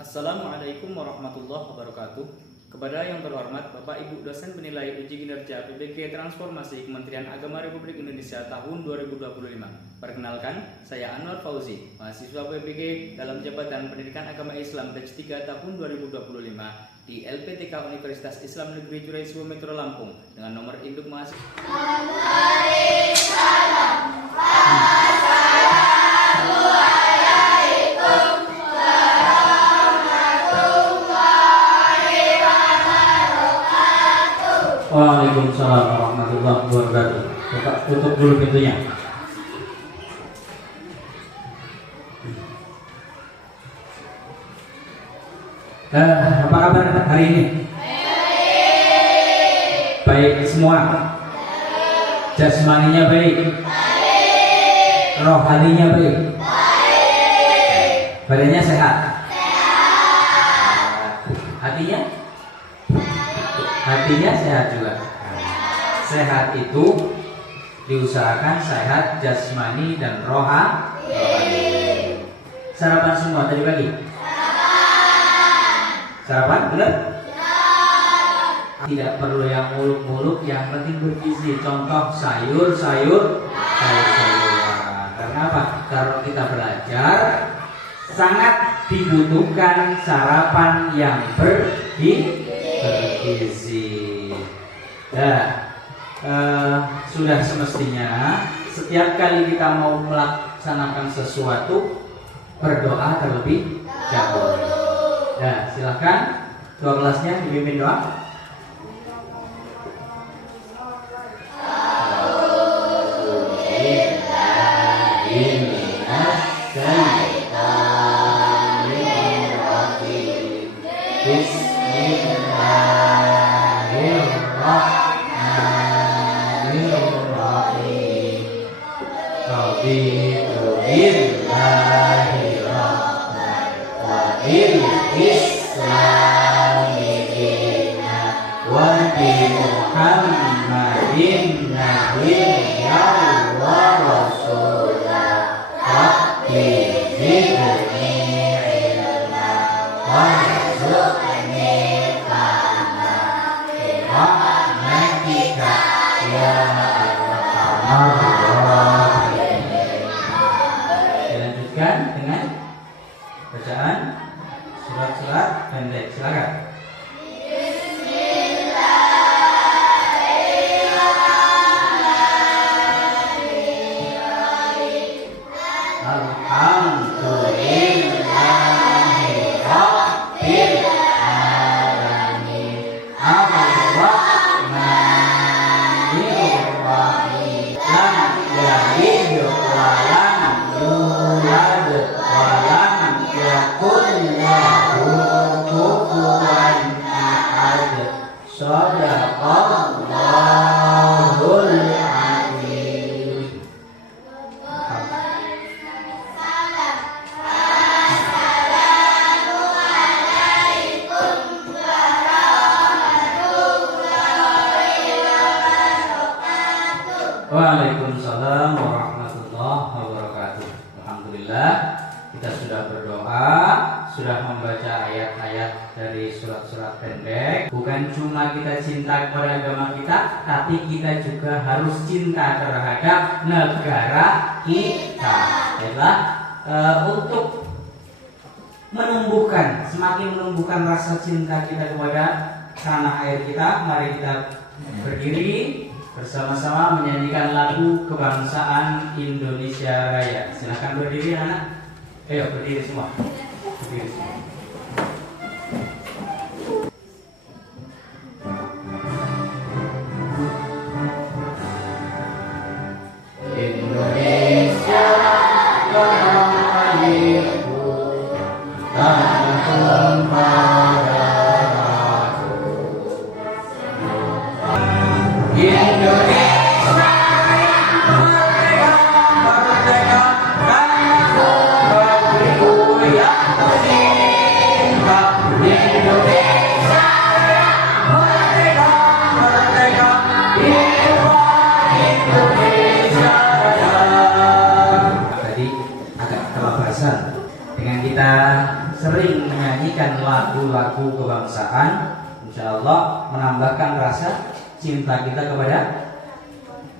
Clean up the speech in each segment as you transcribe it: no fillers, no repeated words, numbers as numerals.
Assalamualaikum warahmatullahi wabarakatuh. Kepada yang terhormat Bapak Ibu dosen penilai uji kinerja PBG Transformasi Kementerian Agama Republik Indonesia tahun 2025. Perkenalkan, saya Anwar Fauzi, mahasiswa PBG dalam Jabatan Pendidikan Agama Islam Batch 3 tahun 2025 di LPTK Universitas Islam Negeri Jurai Metro Lampung dengan nomor induk mahasiswa. Waalaikumsalam warahmatullahi wabarakatuh. Bapak tutup dulu pintunya. Apa kabar hari ini? Baik semua. Jasmaninya baik. Rohaninya baik. Badannya sehat. Hatinya? Hatinya sehat juga. Sehat itu diusahakan sehat jasmani dan rohani. Sarapan semua tadi pagi? Sarapan benar? Tidak perlu yang muluk-muluk, yang penting bergizi. Contoh sayur-sayuran. Karena apa? Kalau kita belajar sangat dibutuhkan sarapan yang bergizi. Sudah semestinya setiap kali kita mau melaksanakan sesuatu berdoa terlebih dahulu. Silakan dua kelasnya dipimpin doa. Dilanjutkan dengan bacaan surat-surat pendek. Silakan. Waalaikumsalam warahmatullahi wabarakatuh. Alhamdulillah kita sudah berdoa, sudah membaca ayat-ayat dari surat-surat pendek. Bukan cuma kita cinta kepada agama kita, tapi kita juga harus cinta terhadap negara kita. Baiklah, untuk semakin menumbuhkan rasa cinta kita kepada tanah air kita, mari kita berdiri bersama-sama menyanyikan lagu kebangsaan Indonesia Raya. Silakan berdiri anak. Ayo berdiri semua. Berdiri semua. Indonesia tanah airku, tanah kemaraku. Indonesia merdeka, tanahku beriku yang bersih. menyanyikan lagu-lagu kebangsaan, insya Allah menambahkan rasa cinta kita kepada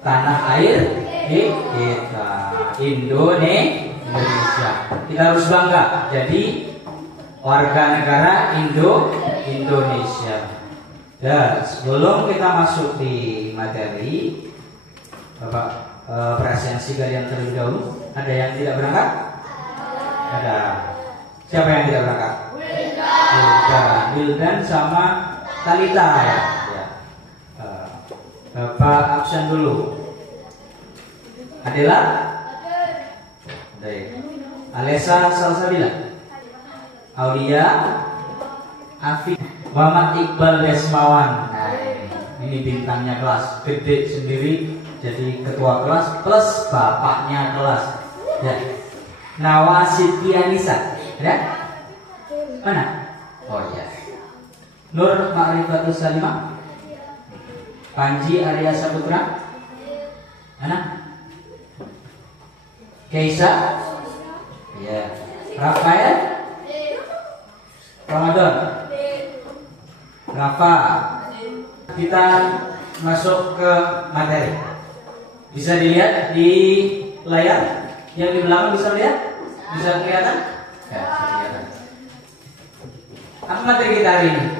tanah air kita, Indonesia. Kita harus bangga jadi warga negara Indonesia. Dan sebelum kita masuk di materi, Bapak presensi kalian terlebih dahulu. Ada yang tidak berangkat? Ada. Siapa yang tidak berangkat? Wildan sama Talita ya. Bapak absen dulu. Adela? Baik. Alessa Salsabila? Aulia? Afi? Muhammad Iqbal Desmawan. Nah, ini bintangnya kelas, gede sendiri jadi ketua kelas plus bapaknya kelas. Ya. Nawasitianisa. Ada? Mana? Oh iya. Nur Ma'rifatus Salimah. Panji Arya Saputra. Mana? Keisa. Ya. Rafael. Ramadan. Rafa. Kita masuk ke materi. Bisa dilihat di layar. Yang di belakang bisa lihat? Bisa kelihatan? Ya, bisa kelihatan. Apa materi kita hari ini?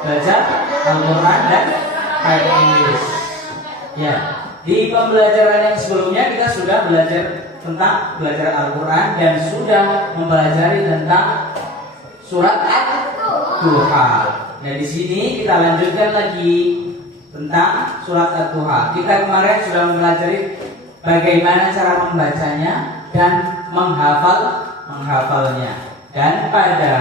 Belajar Al-Quran dan Bahasa Inggris. Ya, di pembelajaran yang sebelumnya kita sudah belajar tentang belajar Al-Quran dan sudah mempelajari tentang surat Ad-Duha. Nah, di sini kita lanjutkan lagi tentang surat Ad-Duha. Kita kemarin sudah mempelajari bagaimana cara membacanya dan menghafalnya. Dan pada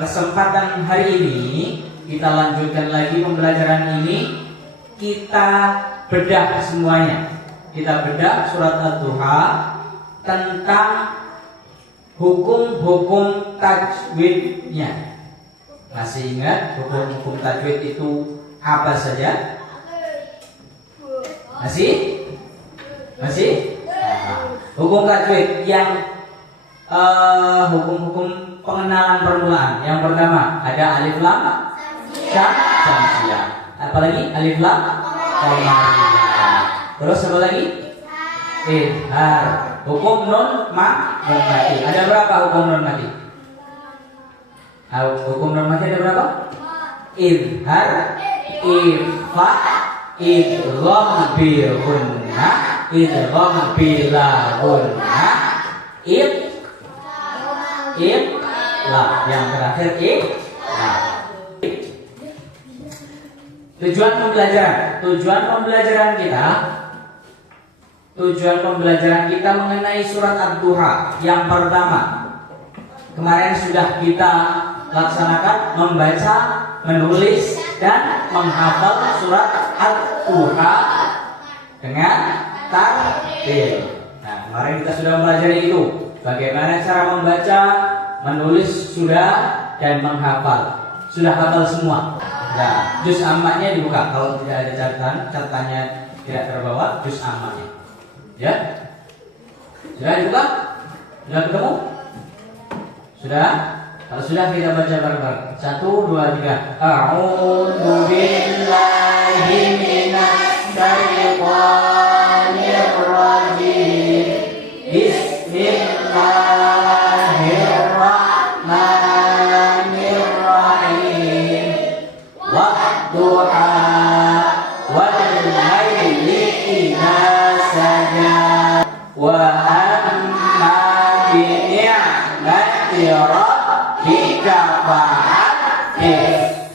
kesempatan hari ini kita lanjutkan lagi pembelajaran ini. Kita bedah semuanya. Kita bedah surat Ad-Duha tentang hukum-hukum tajwidnya. Masih ingat hukum-hukum tajwid itu apa saja? Masih? Hukum tajwid yang hukum-hukum pengenalan permulaan. Yang pertama ada alif lam syamsiyah. Apalagi alif lam qamariyah. Terus apa lagi? Idhar. Hukum nun mati. Ada berapa hukum nun mati? Hukum nun mati ada berapa? Idhar, ifa, idgham bil gunnah, idgham bila gunnah, lah. Yang terakhir lah. Tujuan pembelajaran kita mengenai surat Ad-Duha. Yang pertama, kemarin sudah kita laksanakan membaca, menulis dan menghafal surat Ad-Duha dengan tartil. Nah, kemarin kita sudah mempelajari itu. Bagaimana cara membaca, menulis sudah, dan menghafal. Sudah hafal semua. Nah, juz ammatnya dibuka. Kalau tidak ada catatannya tidak terbawa, juz ammatnya. Ya? Sudah dibuka? Sudah ketemu? Sudah? Kalau sudah kita baca bareng-bareng. 1, 2, 3. A'udzu billahi minasy syaithanir rajim. Bismillahirrahmanirrahim. Wadduha wal laili idza saja. Wa amma bi ni'mati rabbika fa'addith.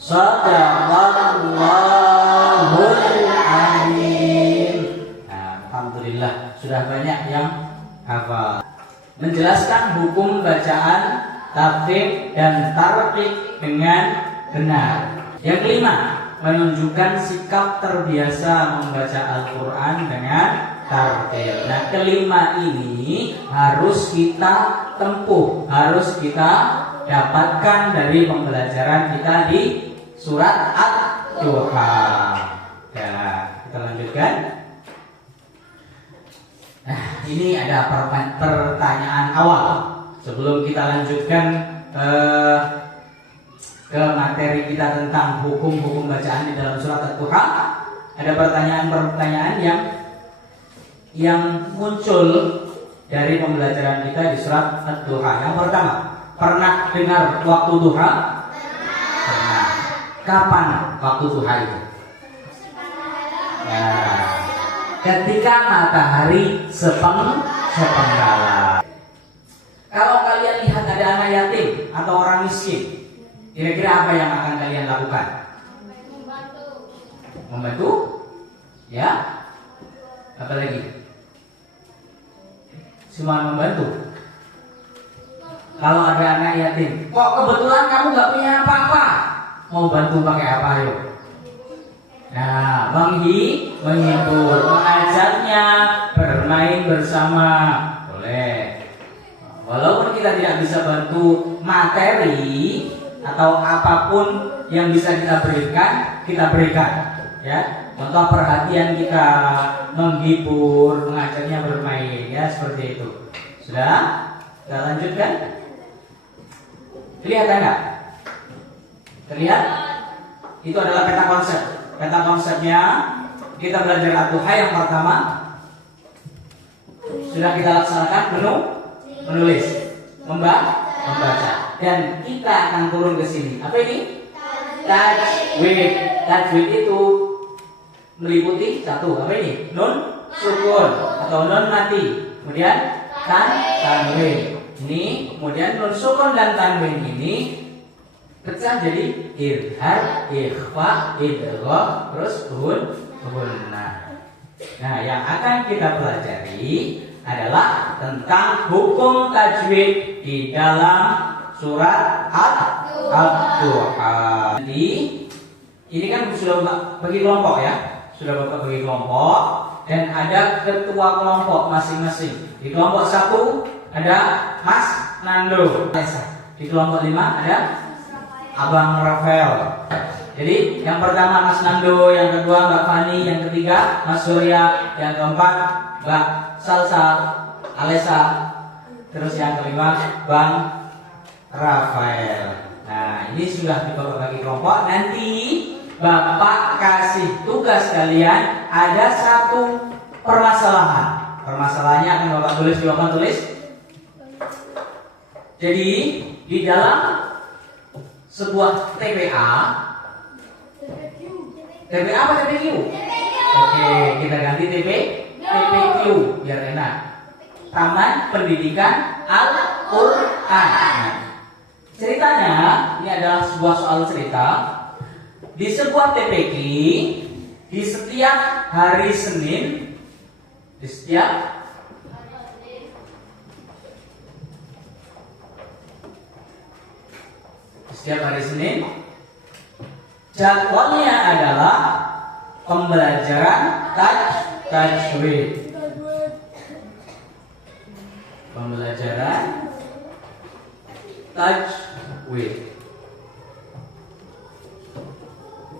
Shadaqallahul azim. Alhamdulillah sudah banyak yang hafal. Menjelaskan hukum bacaan, tafkhim dan tarqiq dengan benar. Yang kelima, menunjukkan sikap terbiasa membaca Al-Quran dengan tartil. Nah, kelima ini harus kita tempuh, harus kita dapatkan dari pembelajaran kita di surat Ad-Duha. Ya, kita lanjutkan. Nah, ini ada pertanyaan awal. sebelum kita lanjutkan ke materi kita tentang hukum-hukum bacaan di dalam surat Ad-Duha, ada pertanyaan-pertanyaan yang muncul dari pembelajaran kita di surat Ad-Duha. Yang pertama, pernah dengar waktu duha? Pernah. Kapan waktu duha itu? Ya, ketika matahari sepenggalan. Kalau kalian lihat ada anak yatim atau orang miskin, kira-kira apa yang akan kalian lakukan? Membantu? Ya? Apa lagi? Cuma membantu. Kalau ada anak yatim, kok kebetulan kamu nggak punya apa-apa, mau bantu pakai apa? Ayo. Nah, menghibur, mengajarnya bermain bersama, boleh. Walaupun kita tidak bisa bantu materi atau apapun yang bisa kita berikan, ya. Contoh perhatian kita, menghibur, mengajarnya bermain, ya seperti itu. Sudah? Kita lanjutkan. Kelihatan nggak? Terlihat? Itu adalah peta konsep. Peta konsepnya kita belajar Ad-Duha yang pertama sudah kita laksanakan, menulis, membaca, dan kita akan turun ke sini. Apa ini? Tajwid. Tajwid itu meliputi satu, apa ini? Nun sukun atau nun mati. Kemudian tanwin. Ini kemudian nun sukun dan tanwin ini pecah jadi idhar, ikhfa, idgham, terus gunnah. Nah, yang akan kita pelajari adalah tentang hukum tajwid di dalam surat Ad-Duha. Jadi ini kan sudah bagi kelompok ya, sudah Bapak bagi kelompok dan ada ketua kelompok masing-masing. Di kelompok 1 ada Mas Nando, di kelompok 5 ada Abang Rafael. Jadi yang pertama Mas Nando, yang kedua Mbak Fani, yang ketiga Mas Surya, yang keempat Mbak Salsa, Alesa, terus yang kelima Bang Rafael. Nah, ini sudah dibagi kelompok. Nanti Bapak kasih tugas kalian ada satu permasalahan. Permasalahannya akan Bapak tulis di papan tulis. Jadi di dalam sebuah TPA apa TPQ? Oke, kita ganti TPQ biar enak. Taman Pendidikan Al-Quran. Ceritanya ini adalah sebuah soal cerita. Di sebuah TPQ, di setiap hari Senin, di setiap hari Senin, jadwalnya adalah pembelajaran tajwid. Pembelajaran tajwid.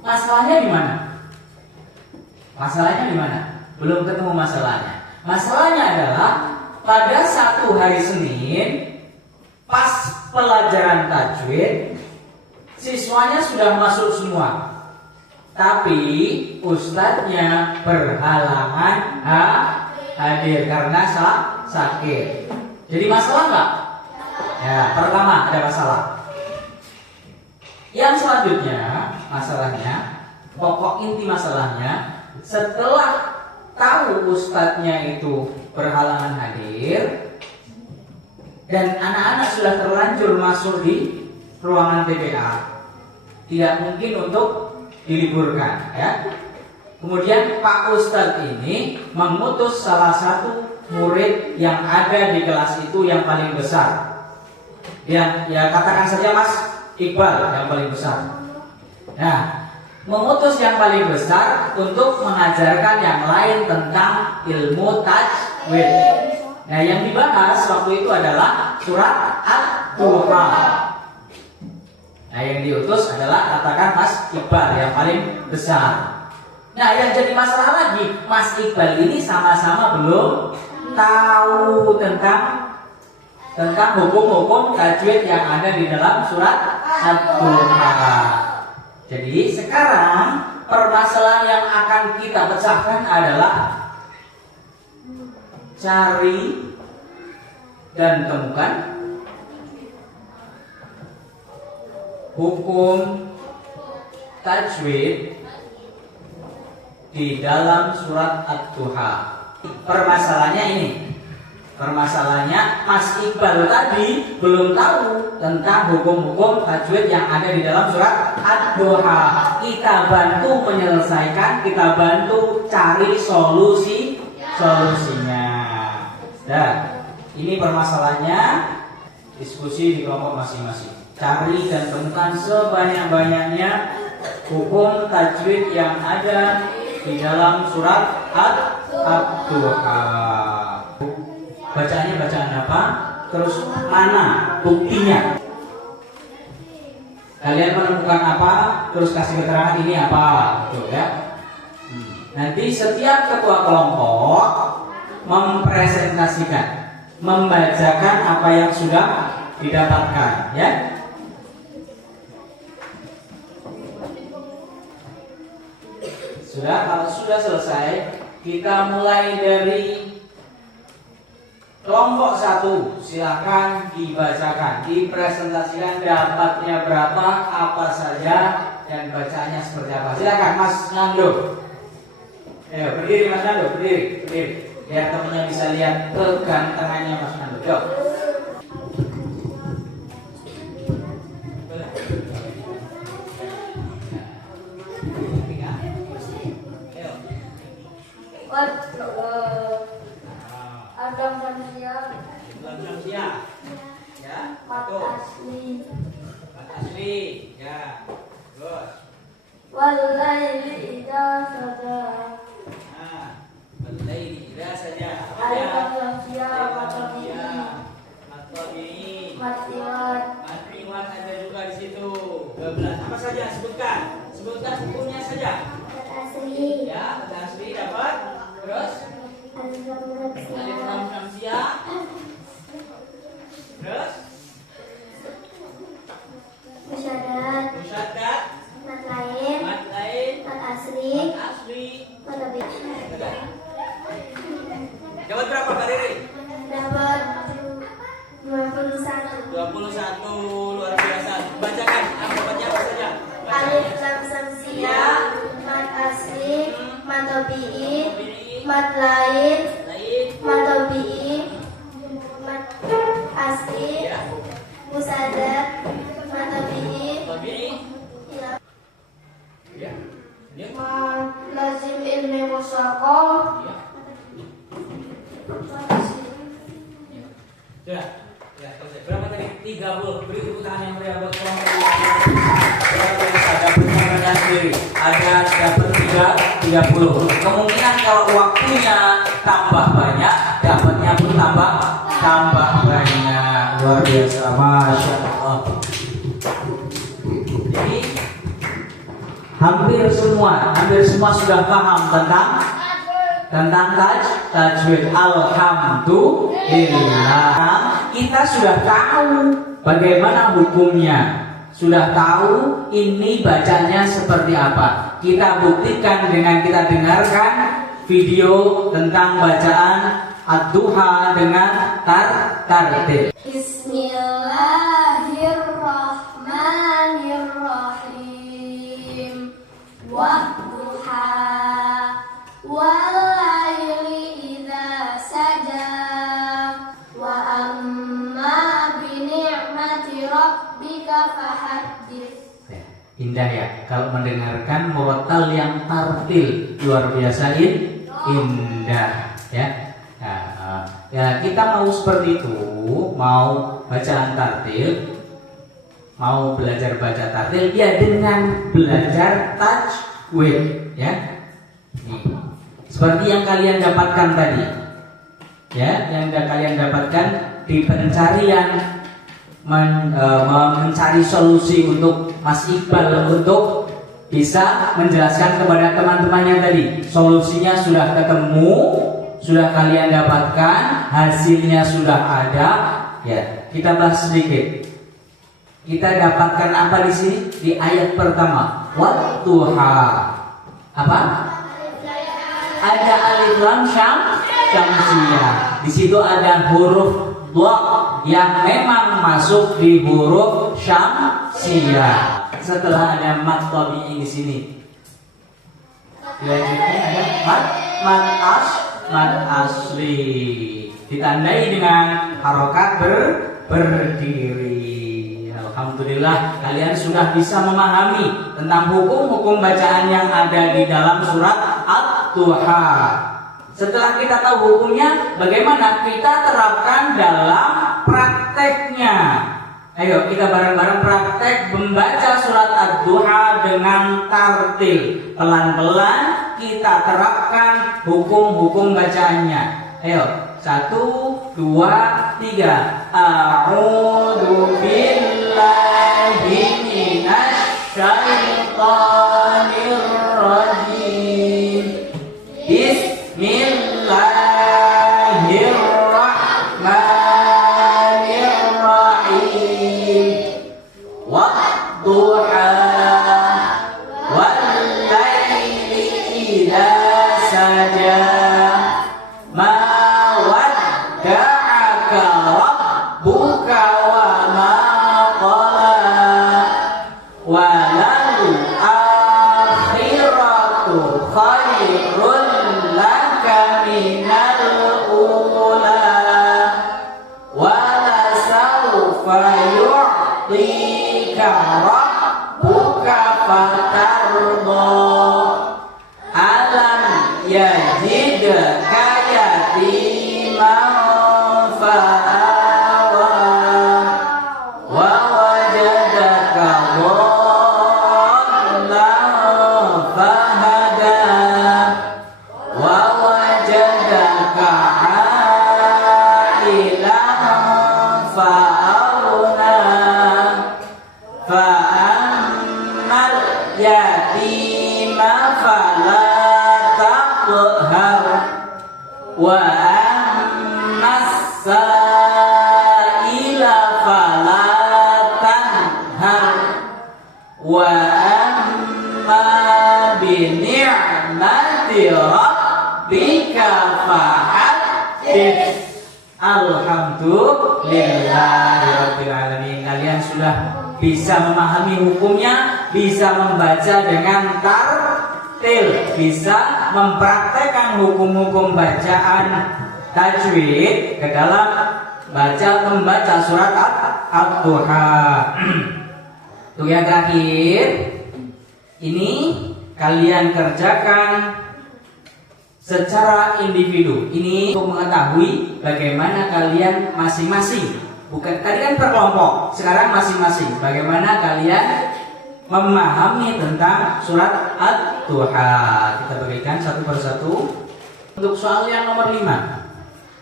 Masalahnya di mana? Masalahnya di mana? Belum ketemu masalahnya. Masalahnya adalah pada satu hari Senin, pas pelajaran tajwid, siswanya sudah masuk semua, tapi ustadznya berhalangan hadir karena sakit. Jadi masalah nggak? Ya, pertama ada masalah. Yang selanjutnya masalahnya, pokok inti masalahnya, setelah tahu ustadznya itu berhalangan hadir dan anak-anak sudah terlanjur masuk di ruangan TPA, tidak mungkin untuk diliburkan, ya. Kemudian Pak Ustadz ini mengutus salah satu murid yang ada di kelas itu yang paling besar. Ya katakan saja Mas Iqbal yang paling besar. Nah, mengutus yang paling besar untuk mengajarkan yang lain tentang ilmu tajwid. Nah, yang dibahas waktu itu adalah surat Ad-Duha. Nah, yang diutus adalah katakan Mas Iqbal yang paling besar. Nah, yang jadi masalah lagi, Mas Iqbal ini sama-sama belum tahu tentang tentang hukum-hukum tajwid yang ada di dalam surat Ad-Duha. Jadi sekarang permasalahan yang akan kita pecahkan adalah cari dan temukan hukum tajwid di dalam surat Ad-Duha. Permasalahannya ini. Permasalahannya Mas Iqbal tadi belum tahu tentang hukum-hukum tajwid yang ada di dalam surat Ad-Duha. Kita bantu menyelesaikan, kita bantu cari solusinya. Dan ini permasalahannya, diskusi di kelompok masing-masing. Cari dan temukan sebanyak-banyaknya hukum tajwid yang ada di dalam surat Ad-Duha. Bacaannya bacaan apa? Terus mana buktinya? Kalian menemukan apa? Terus kasih keterangan ini apa? Gitu ya. Nanti setiap ketua kelompok mempresentasikan, membacakan apa yang sudah didapatkan, ya. Sudah, kalau sudah selesai, kita mulai dari kelompok 1. Silakan dibacakan, dipresentasikan dapatnya berapa, apa saja, dan bacaannya seperti apa. Silakan Mas Nando. Ayo berdiri Mas Nando, berdiri. Biar temennya bisa lihat kegantengannya Mas Nando. Yo. Adam Syamsia, ya, Mat Asli, ya, terus, Walaili Idza Saja, Walaili Idza Saja, Adam Syamsia, Matiwat, ada juga di situ. 12. Apa saja? Sebutkan bukunya saja. Mat Asli, Ya, Mat Asli dapat. Terus, Alif Lam Syamsiah. Terus, Musyadat, Mat Lain, Mat Asli, Mat Abi. Dapat berapa Kak Riri? Dapat 21. 21, luar biasa. Bacakan, dapatnya apa saja? Alif Lam Syamsia, Mat Asli, Mat Tabi'i, Mat Lain, Mat Tabi'i, Mat Asli, Musyadat, Mat Tabi'i, Ya. Ya. Mat Lazim Ilmi Musyaqah. Ya. Sudah. Ya, selesai. Berapa tadi? 30. Beri tepuk tangan yang meriah buat kelompok. Dapatnya rendah sendiri. Ada dapat 30. Kemungkinan kalau waktunya tambah banyak, dapatnya pun tambah banyak. Luar biasa, masya Allah. Jadi hampir semua sudah paham tentang tajwid. Alhamdulillah, kita sudah tahu bagaimana hukumnya, sudah tahu ini bacanya seperti apa. Kita buktikan dengan kita dengarkan video tentang bacaan Ad-Duha dengan tartil. Bismillahirrahmanirrahim. Wadduha wal-laili idza saja wa amma bi ni'mati rabbika fahaddits. Indah ya, kalau mendengarkan murattal yang tartil, luar biasa indah ya. Ya, kita mau seperti itu, mau bacaan tartil, mau belajar baca tartil ya dengan belajar tajwid ya. Nih, seperti yang kalian dapatkan tadi. Ya, yang kalian dapatkan di pencarian mencari solusi untuk Mas Iqbal untuk bisa menjelaskan kepada teman-temannya tadi. Solusinya sudah ketemu, sudah kalian dapatkan, hasilnya sudah ada. Ya, kita bahas sedikit. Kita dapatkan apa di sini? Di ayat pertama, wadduha. Apa? Ada alif lam syamsiyah. Di situ ada huruf dha yang memang masuk di huruf syamsiyah. Setelah ada mad tabi'i di sini. Selanjutnya ada mad asli. Ditandai dengan harokat berdiri. Alhamdulillah kalian sudah bisa memahami tentang hukum-hukum bacaan yang ada di dalam surat Ad-Duha. Setelah kita tahu hukumnya, bagaimana kita terapkan dalam prakteknya? Ayo kita bareng-bareng praktek membaca surat Ad-Duha dengan tartil. Pelan-pelan kita terapkan hukum-hukum bacaannya. Ayo, 1, 2, 3. A'udzu billahi minasy syaithanir rajim. Bismillahirrahmanirrahim. Wadduha wal laili idza saja. Buka wa ma qala walal akhiratu khairun laka minal ula wala sawfa yu'tika rabbuka fatarda alam yajidka yatiman wa ammas sa'ila fala tanhar wa amma bi ni'mati rabbika fahaddits. Alhamdulillahirabbil alamin. Kalian sudah bisa memahami hukumnya, bisa membaca dengan bisa mempraktekkan hukum-hukum bacaan tajwid ke dalam membaca surat Ad-Duha. Untuk yang terakhir, ini kalian kerjakan secara individu. Ini untuk mengetahui bagaimana kalian masing-masing. Bukan tadi kan per kelompok, sekarang masing-masing. Bagaimana kalian memahami tentang surat Ad-Duha. Kita bagikan satu persatu. Untuk soal yang nomor 5,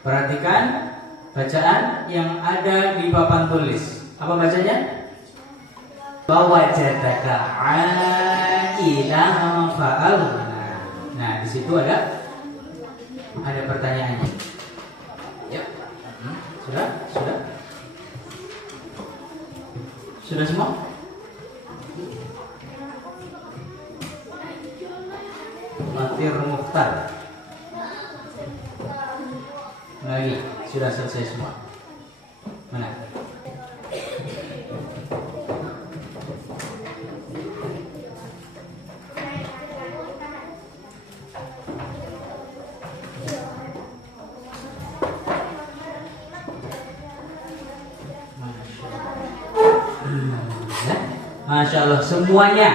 perhatikan bacaan yang ada di papan tulis. Apa bacanya? Wajadaka 'ailan fa'alna. Nah, di situ ada pertanyaannya. Ya. Sudah semua? Matir Mukhtar. Lagi, sudah selesai semua. Mana? Masya Allah, semuanya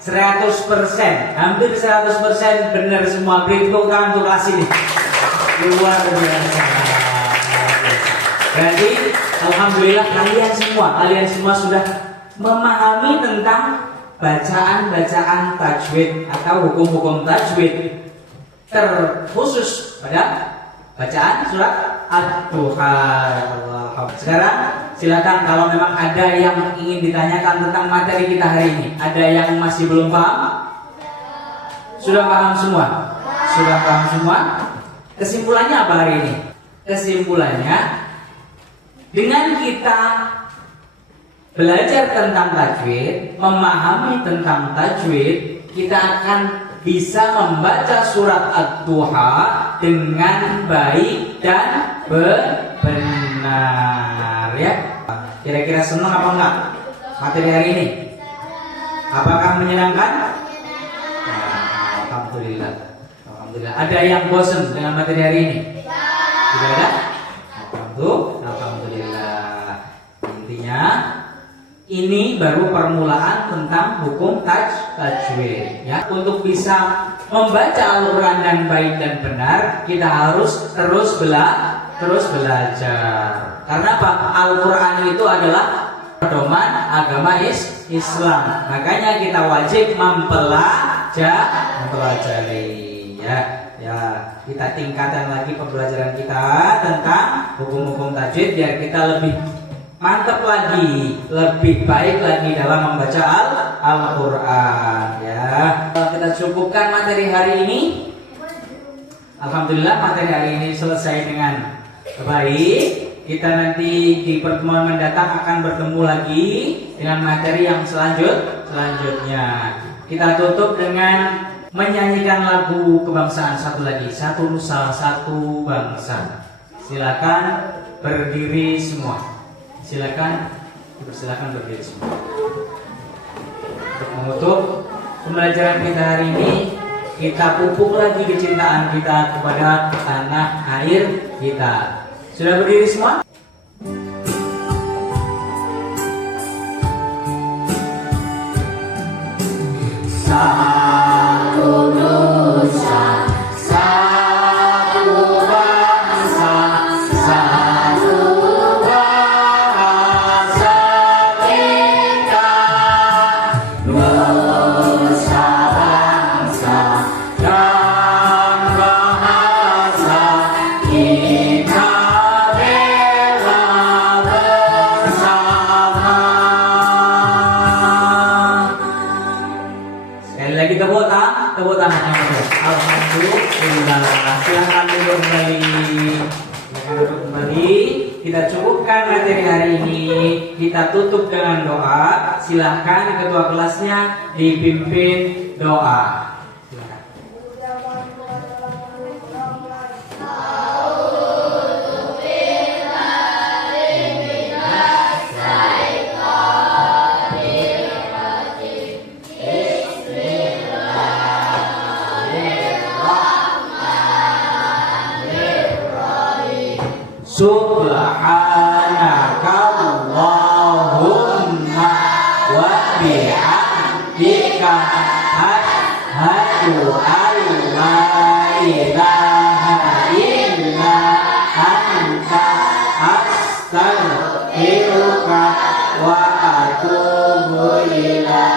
100%, hampir 100% benar semua. Beri tepuk tangan untuk kelas ini. Luar biasa. Berarti alhamdulillah kalian semua sudah memahami tentang bacaan-bacaan tajwid atau hukum-hukum tajwid, terkhusus pada bacaan surat Ad-Duha. Sekarang silakan kalau memang ada yang ingin ditanyakan tentang materi kita hari ini. Ada yang masih belum paham? Sudah paham semua? Sudah paham semua? Kesimpulannya apa hari ini? Kesimpulannya Dengan kita belajar tentang tajwid, memahami tentang tajwid, kita akan bisa membaca surat Ad-Duha dengan baik dan benar, ya. Kira-kira senang apa enggak materi hari ini? Apakah menyenangkan? Alhamdulillah. Alhamdulillah. Ada yang bosan dengan materi hari ini? Tidak ada? Alhamdulillah. Intinya ini baru permulaan tentang hukum tajwid, ya. Untuk bisa membaca Al-Quran dan baik dan benar, kita harus terus belajar. Karena apa? Al-Quran itu adalah pedoman agama Islam. Makanya kita wajib mempelajari, ya. Kita tingkatkan lagi pembelajaran kita tentang hukum-hukum tajwid biar kita lebih mantap lagi, lebih baik lagi dalam membaca Al-Quran, ya. Kita cukupkan materi hari ini. Alhamdulillah materi hari ini selesai dengan baik. Kita nanti di pertemuan mendatang akan bertemu lagi dengan materi yang selanjutnya. Kita tutup dengan menyanyikan lagu kebangsaan satu lagi, Satu Nusa Satu Bangsa. Silakan berdiri semua. Silakan berdiri semua. Untuk menutup pembelajaran kita hari ini, kita pupuk lagi kecintaan kita kepada tanah air kita. Sudah berdiri semua? Satu Nusa, satu bangsa, satu bahasa kita. Nusa bangsa dan bahasa kita bela bersama. Sekali lagi tepuk tangan. Alhamdulillah. Silakan duduk kembali. Kita cukupkan materi hari ini. Kita tutup dengan doa. Silakan ketua kelasnya dipimpin doa. Silakan. Subhanaka Allahumma wa bihamdika asyhadu an la ilaha illa anta astaghfiruka wa atubu ilaik.